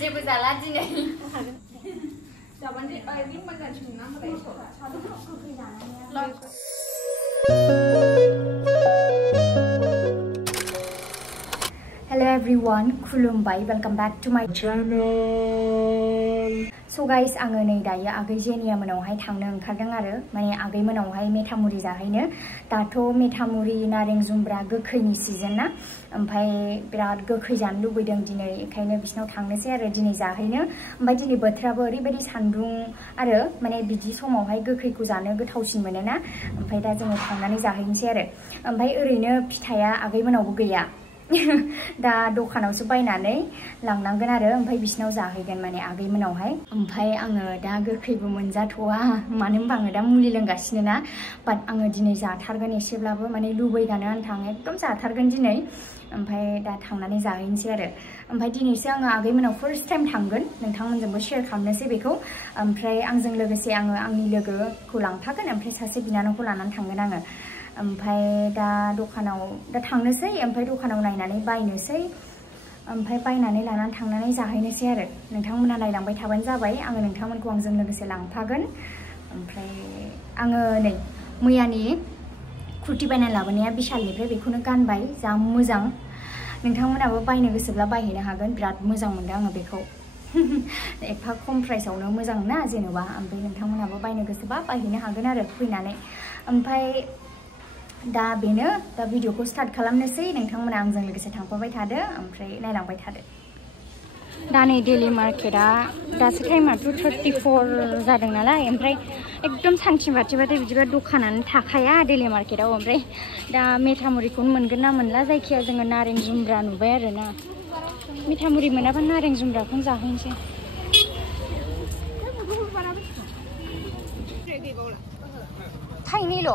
जेबो जाला दिनै Hello everyone, खुलुमबाय, welcome back to my channel. So guys, आङो नै दायो आगै जेनिया मोनावहाय थांनो ओंखारदों आरो माने आगै मोनावहाय मेथामुरि जाहैनो। दाथ' मेथामुरि नारें जुमब्रा गोखैनि सिजन ना, ओमफ्राय बिराद गोखै जानो लुबैदों दिनै, ओंखायनो बिसिनाव थांनोसै आरो दिनै जाहैनो। ओमफ्राय दिनै बोथोराबो ओरैबायदि सान्दुं आरो माने बिदि समावहाय गोखैखौ जानो गोथावसिन मोनो ना, ओमफ्राय दा जोङो थांनानै जाहैनोसै आरो। ओमफ्राय ओरैनो फिथाइया आगै मोनावबो गैया। दा दखानावसो बायनानै लांनांगोन आरो ओमफ्राय बिसिनाव जाहैगोन माने आगै मोनावहाय। ओमफ्राय आङो दा गोखैबो मोनजाथ'वा, मानो होनबा आङो दा मुलि लोंगासिनो ना, बाट आङो दिनै जाथारगोन एसेब्लाबो माने लुबैगानो आन्था आं एकदम जाथारगोन दिनै। ओमफ्राय दा थांनानै जाहैनोसै आरो। ओमफ्राय दिनैसो आङो आगै मोनाव फार्स्ट टाइम थांगोन, नोंथांमोनजोंबो शेयार खालामनोसै बेखौ। ओमफ्राय आंजों लोगोसे आङो आंनि लोगोखौ लांफागोन, ओमफ्राय सासे बिनानावखौ लानानै थांगोन आङो। ओमफ्राय दा दखानाव दा थांनोसै, ओमफ्राय दखानाव नायनानै बायनोसै, ओमफ्राय बायनानै लानानै थांनानै जाहैनोसै आरो। नोंथांमोना नायलांबाय थाबानो जाबाय, आङो नोंथांमोनखौ आंजों लोगोसे लांफागोन। ओमफ्राय आङो नै मैयानि कुर्ति बायना लाबोनाया बिशालनिफ्राय, बेखौनो गानबाय, जा मोजां। नोंथांमोनाबो बायनो गोसोब्ला बायहैनो हागोन, बिराद मोजां मोनदों आङो बेखौ। एफा खम प्राइसआवनो मोजां ना जेन'बा, ओमफ्राय नोंथांमोनाबो बायनो गोसोबा बायहैनो हागोन आरो फैनानै। ओमफ्राय दा बेनो, दा भिडिअखौ स्टार्ट खालामनोसै, नोंथांमोना आंजों लोगोसे थांफाबाय थादो, ओमफ्राय नायलांबाय थादो। दा नै डेलि मार्केटआ दासो टाइमा 2:34 जादों नालाय, ओमफ्राय एकदम सानथिं बाथिबाथाय बिदिबा दखानानो थाखाया डेलि मार्केटआव। ओमफ्राय दा मेथामुरिखौनो मोनगोन ना मोनला, जायखिया जोङो नारें जुमब्रा नुबाय आरो ना। मेथामुरि मोनाबा नारें जुमब्राखौनो जाहैनोसै। थाइनैल'।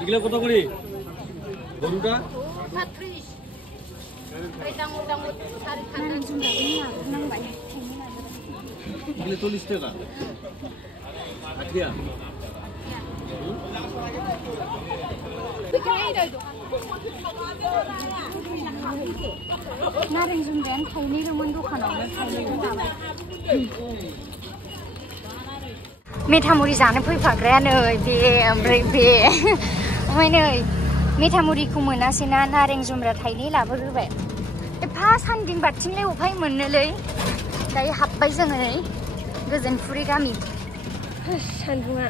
এগুলো কত করে গরুটা? এগুলো 40 টাকা। আচ্ছা नारें जुमब्रायानो थाइनैल'मोन दखानावनो, थाइनैखौ जाबाय। मेथामुरि जानो फैफाग्राया नै बे, ओमफ्राय बे। ओमफ्राय नै मेथामुरिखौ मोनासैना, नारें जुमब्रा थाइनै लाबोग्रोबाय। एफा सान्दुं बाथिंलाय अफाय मोननोलै। दायो हाबबाय जोङो नै गोजोनफुरि गामि। सान्दुङा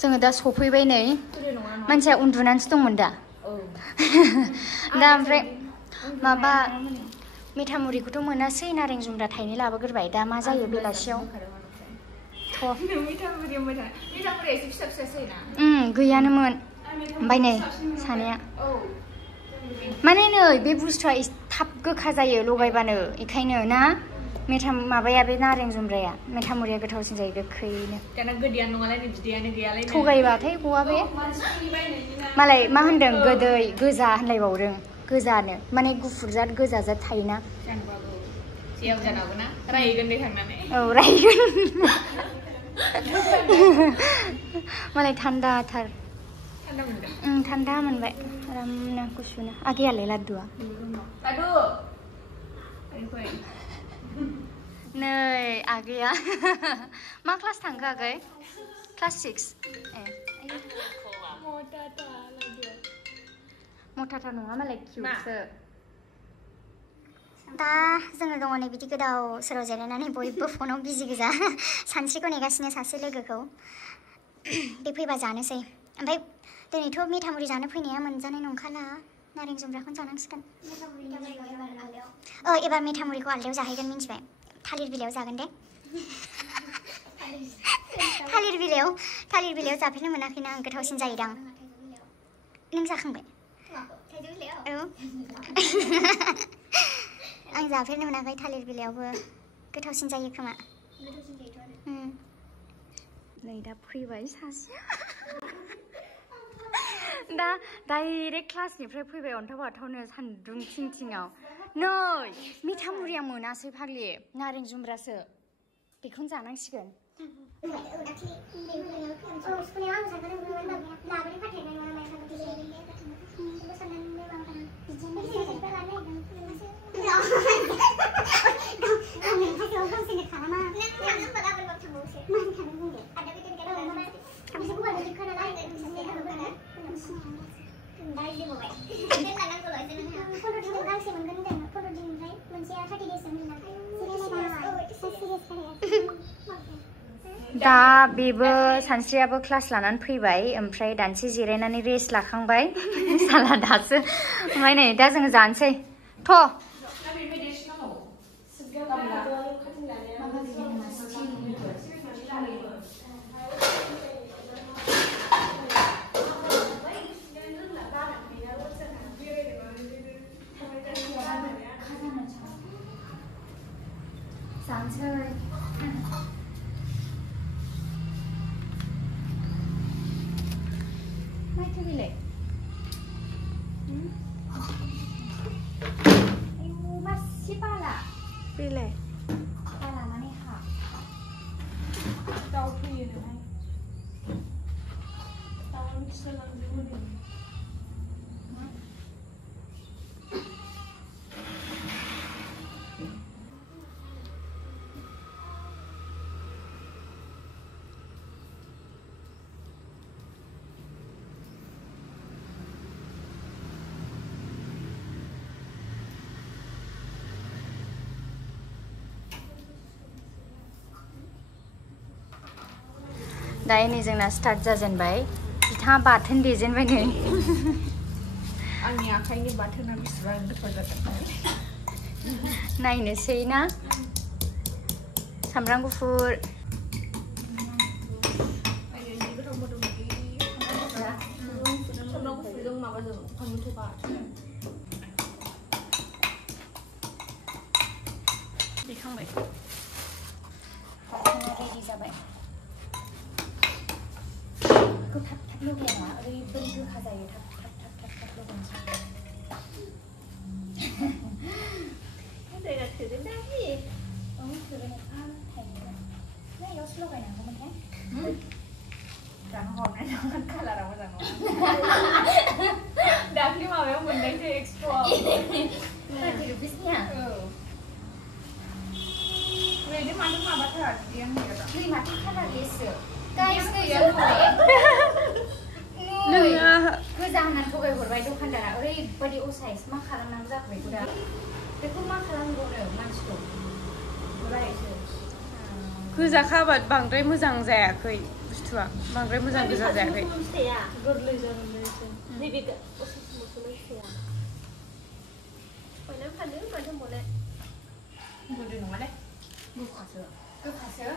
जोङो दा सफैबाय नै, मानसिया उन्दुनानैसो दंमोन दा। दा ओमफ्राय माबा मेथामुरिखौथ' मोनासै, नारें जुमब्रा थाइनै लाबोग्रोबाय। दा मा जायो बेलासियाव गैयानोमोन। ओमफ्राय नै सानैया माने नै बे बुस्थुआ थाब गोखा जायो लगायबानो, बेखायनो ना माबाया बे नारें जुमब्राया, मेथामुरिया गोथावसिन जायो गोखैनो। थगायबाथाय गवा बे। मालाय मा होनदों, गोदै गोजा होनलायबावदों। गोजानो माने गुफुर जाद गोजा जाद थायोना। औ रायगोन। मालाय थान्दाथार। थान्दा मोनबाय आरामनो गुसुनो। आगैयालाय लादुआ? नै आगैया मा क्लास थांखो आगै? क्लास 6 ए मथाथा नङा मालाय किउटसो दा जोङो दङ नै बिदि गोदाव सोराव जिरायनानै बयबो फनाव बिजि गोजा सानस्रिखौ नेगासिनो सासे लोगोखौ बे फैबा जानोसै ओमफ्राय दिनैथ' मिठामुरि जानो फैनाया मोनजानाय नंखाला नारें जुमब्राखौनो जानांसिगोन एबार मिठामुरिखौ आलदायाव जाहैगोन मिन्थिबाय थालिर बिलाइयाव जागोन दे थालिर बिलाइयाव जाफेरनो मोनाखैना आं गोथावसिन जायोदां नों जाखांबाय औ आं जाफेरनो मोनाखै थालिर बिलाइयावबो गोथावसिन जायो खोमा नै दा फैबाय सासेया दा डाइरेक्ट क्लासनिफ्राय फैबाय अन्थाव बाथावनो सान्दुं थिंथिङाव नै मिठामुरिया मोनासै फाग्लि नारें जुमब्रासो बेखौनो जानांसिगोन दा बेबो सानस्रियाबो क्लास लानानै फैबाय ओमफ्राय दानसे जिरायनानै रेस्ट लाखांबाय साला दासो ओमफ्राय नै दा जोङो जानोसै थ' दायो नै जोंना स्टार्ट जाजेनबाय बिथाङा बाथोन देजेनबाय नै आंनि आखाइनि बाथोना बेसेबां गोथाव जादों नायनोसै ना सामब्राम गुफुर देखांबाय बाथोना रेडि जाबाय थाब थाब लगायना ओरैबायदि गोखा जायो थाब लगायनोसै थोगोन दा बि थोगोन थाइगोन नायावसो लगायनांगौमोनहाय हरनाय नङा कालारा मोजां नङा दाख्लि माबायाव मोननायसो एक्सप'आव 30 रुपिसनिया रेडि मानो माबाथार बियो नै माथो कालार लेसो गाइस नोङो गोजा होननानै थगाय हरबाय दखानदारा ओरैबायदि असाइस मा खालामनांगौ जाखो बेखौ दा बेखौ मा खालामबावनो मानसिखौ गोजा खाबाद बांद्राय मोजां जायाखै बुस्थुआ बांद्राय मोजां गोजा जायाखै गोरलै जागोन नैबे असाइस फानो माथो होनबावलाय गोदै नङालै गोखासो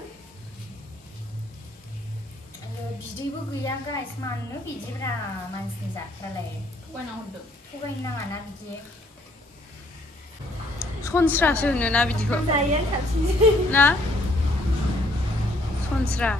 बिदैबो गैया गाइस मानो बिदिब्रा मानसिनि जाथ्रालाय थगायना हरदों थगायनो नाङा ना बिदि सनस्रासो होनो ना बिदिखौ ना सनस्रा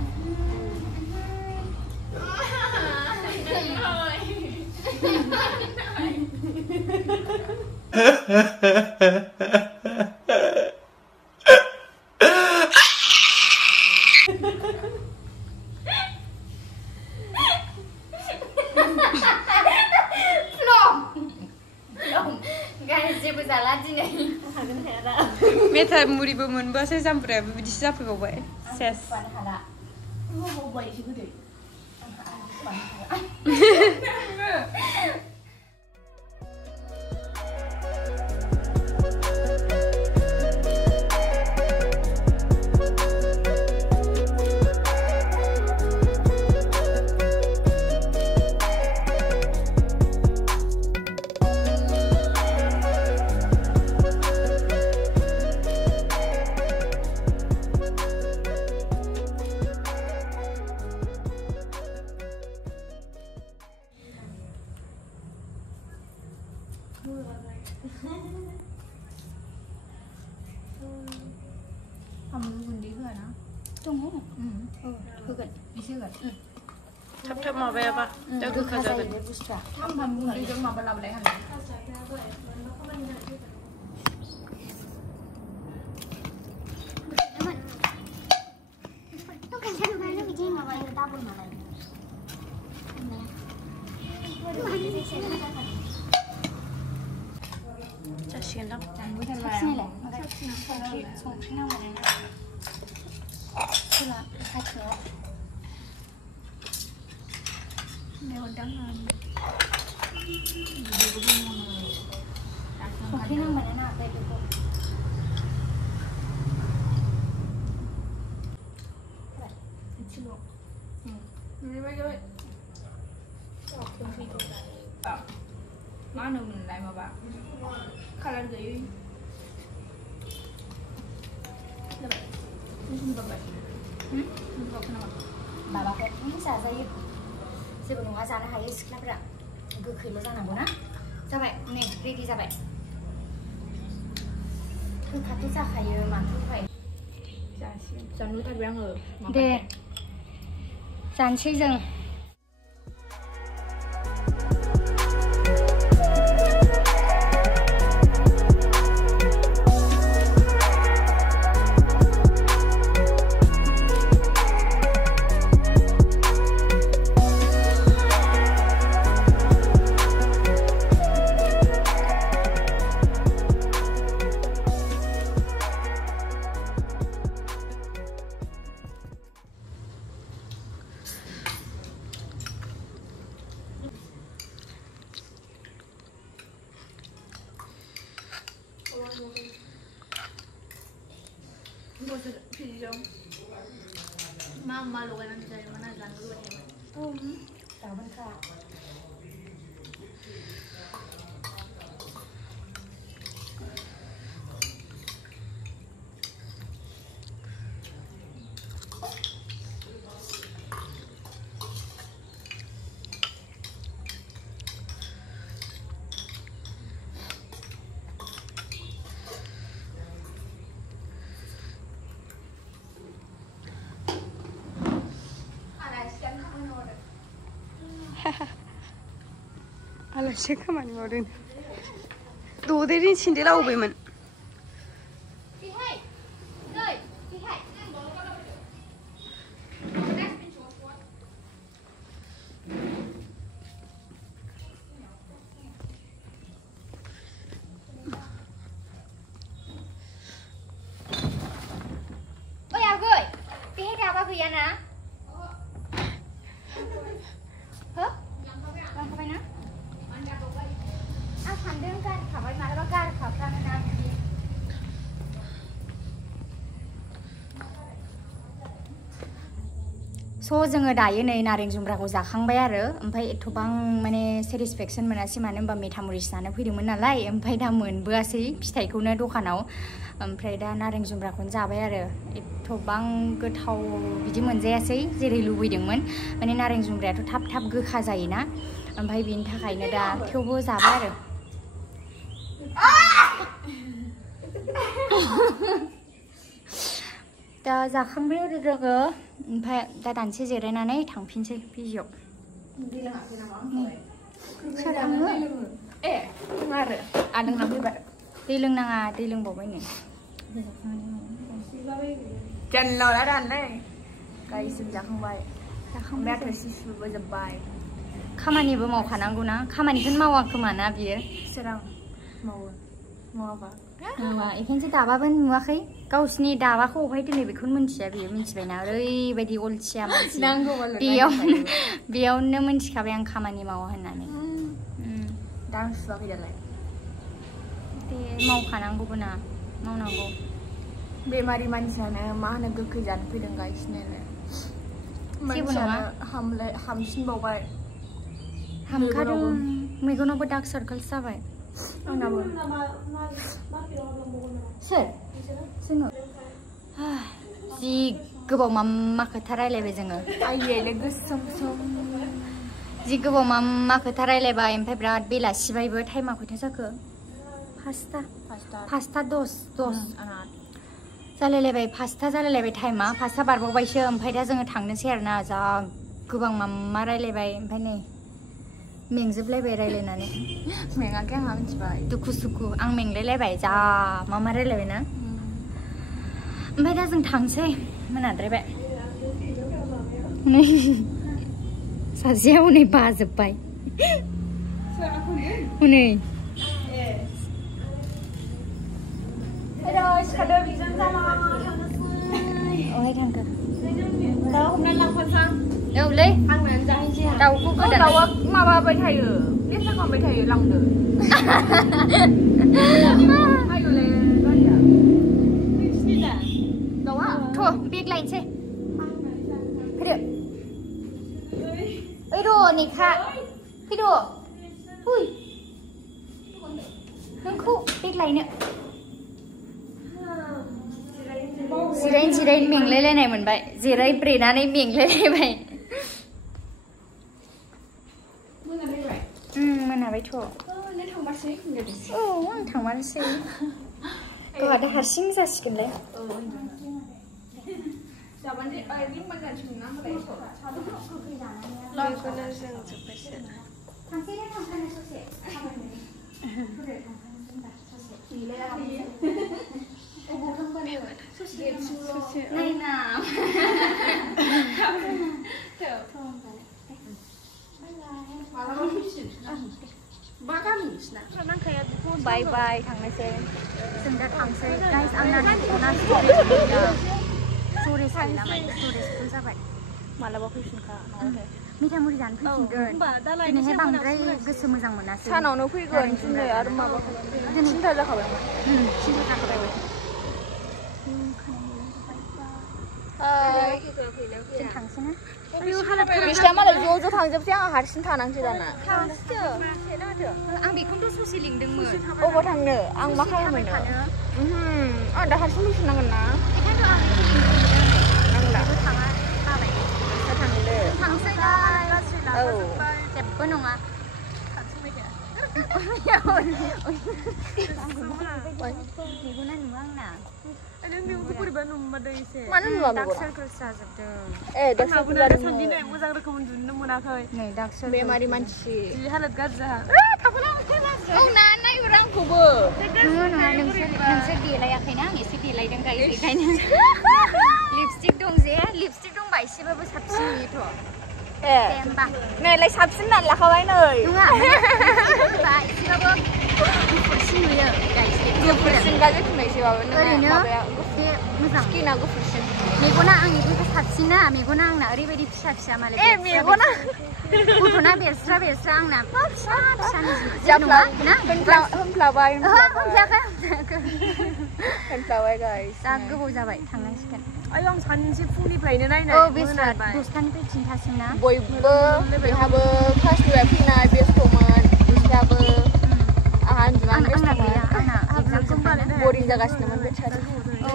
मेथा मुरिबो मोनबोआसै जामबुरायाबो बिदिसो जाफैबावबाय सेस 탑탑 마베바 저거 가자. 한번 문을 좀 마발라볼래 하네. 또 괜찮은 말로 이제 먹어 이거 따블 먹어. 자식인다. 삭신이래. 송신랑 말이야. 그래, 같이. 매운 당면. 송신랑 말이야. 나 이거. Nói nữa mình lại mà bà khai lên gì Babaku ini saja ya. Sebelum azan hari sekolah berak. Gue kilo sana bona. Sampai nih ready sampai. Gue kata sah kayu mantu kayu. Sao nuôi thay béo rồi Để dàn xây dựng. malu kan dari mana kan dulu ya. Tahu bentar. 알았어, 가만히 모르네. 너들이 진짜 오베면. Ôi à gửi, đi hết đào bao gửi ăn à? Hả? Làm không phải nè? À, thành đươngกันขับไปมาแล้วก็การขับทางนานๆดีजोङो दायो नै नारें जुमब्राखौ जाखांबाय आरो ओमफ्राय एथबां माने satisfaction मोनासै मानो होनबा मेथामुरिस जानो फैदोंमोन नालाय ओमफ्राय दा मोनबोआसै फिथाइखौनो दखानाव ओमफ्राय दा नारें जुमब्राखौनो जाबाय आरो एथबां गोथाव बिदि मोनजायासै जेरै लुबैदोंमोन माने नारें जुमब्रायाथ' थाब थाब गोखा जायोना ओमफ्राय बिनि थाखायनो दा थेवबो जाबाय आरो दा जाखांबाय आरो जोङो ओमफ्राय दा दानसे जिरायनानै थांफिनसै भिडिअ सोर थाङो ए आरो लोंना फैबाय दै लोंनाङा दै लोंबावबाय नै Chân lò đã đàn đấy Cây xin जाखांबाय जाखांबाय थोरसि सुबोजोबबाय खामानिबो मावखानांगौना खामानिखौनो मावा खोमा ना बियो सोरां मावो मावाबा नङा बेखायनोसो दाबाबो नुवाखै गावसिनि दाबाखौ अबहाय दोनै बेखौनो मिन्थिया बियो मिन्थिबायना ओरैबायदि अलसिया मानसि बेयावनो मिन्थिखाबाय आं खामानि मावा होननानै दा आं सुवाखै दालाय दे मावखानांगौबो ना मावनांगौ बेमारि मानसियानो मा होनो गोखै जानो फैदों गायसिनो जेबो नङा हामसिनबावबाय हामखादों मेगनावबो डार्क सार्कल्स जाबाय आंनाबो सोर जोङो जि गोबाव मा खोथा रायलायबाय जोङो आइयालाय गोसोम जि गोबाव मा खोथा रायलायबाय ओमफ्राय बिराद बेलासिबायबो टाइमा खयथा जाखो 5:10 जालायलायबाय 5:00 जालायलायबाय टाइमा 5:00 बारबावबायसो ओमफ्राय दा जोङो थांनोसै आरोना जा गोबां मा रायलायबाय ओमफ्राय नै मेंजोबलायबाय रायलायनानै मेङाखै आंहा मिथिबाय दुखु सुखु आं मेंलायलायबाय जा मा रायलायबाय ना ओमफ्राय दा जों थांसै मोनाद्रायबाय नै सासेया हनै बाजोब्बाय हनै अहाय थांखो दाउ हमनानै लांफानोसां औलै हांनानै जाहैनोसै दाउखौ गोदान दाउआ माबाबाय थायो लेथ्रा खालामबाय थायो लांदो आयौलै गारिया दाउआ थ' बेग लायनोसै फैदो ओइ र' नेखा फैद' हुइ नोंखौ बेग लायनो जिरायनो मेंलायलायनाय मोनबाय जिरायब्रेनानै मेंलायलायबाय मोनाबायथ' औ आं थांमारसै गावहा दा हारसिं जासिगोनलाय बाय बाय थांनोसै जों दा थांसै गाइस आंना नेटवर्कआ स्टरेज गैला माने स्टरेज फुल जाबाय मालाबा फैफिनखा मिठामुरि जानो फैफिनगोन दिनैहाय बांद्राय गोसो मोजां मोनासै सानावनो फैगोन दिनै आरो माबा दिनै सिन्था जाखाबायमोन सिन्था जाखाबायमोन जों थांसै ना बिसिना मालाय ज' थांजोबसै आं हारसिं थानांसै दाना आं बेखौनोथ' ससे लिंदोंमोन अबाव थांनो आं मा खालामनो आं दा हारसिं फैफिननांगोन ना नांला थाङा बाबाय थांदो थांसै जेबो नङा मेगना नुवा आंना मानो नुवा मोजां रोखोम उन्दुनो मोनाखै नै डाक्टर बेमारि मानसि हालत गाज्रि नायहर आंखौबो नङा नोंसोर देलायाखैना आं एसे देलायदों गाइस बेखायनो लिपस्टिक दं जे लिपस्टिक दंबा एसेबाबो साबसिन नुयोथ' दे होमबा नैलाय साबसिन होननानै लाखाबाय नै नङा एसेबाबो गुफुरसिन नुयो गाइस गुफुरसिन गाज्रि फुननायसैबाबो ओरैनो एसे मोजां स्किना गुफुरसिन मेगना आंनिफ्राय साबसिन ना मेगना आंना ओरैबायदि फिसा मालाय मेगना गथ'ना बेरस्रा आंना फिसा नङा ना होनफ्लाबाय होनफ्लाबाय गाइस जा गोबाव जाबाय थांनांसिगोन आयौ आं सानसे फुंनिफ्रायनो नायनाय औ बेस्रा 10:00निफ्राय 3:00सिम ना बयबो बेहाबो क्लासनिफ्राय फैनाय बेस्थ'मोन बिस्राबो आंहा आंना गैया आंना एगजाम जोब्बाय बरिं जागासिनोमोन बेचारा औ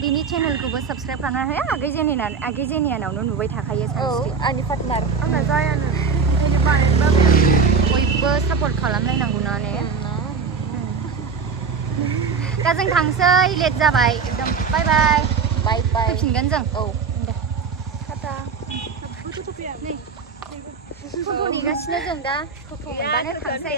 बिनि चेनेलखौबो साबस्क्राइब खालामना हो आगै जेनियानावनो नुबाय थाखायो सानस्रि आंनि पार्टनार आंना जायानो ओंखायनो बानायनोबा बयबो सापर्ट खालामलायनांगौ ना ने दा जों थांसै लेट जाबाय एकदम बाय फैफिनगोन जों औ दे टाटा फट' नेगासिनो जों दा फट' मोनबानो थांसै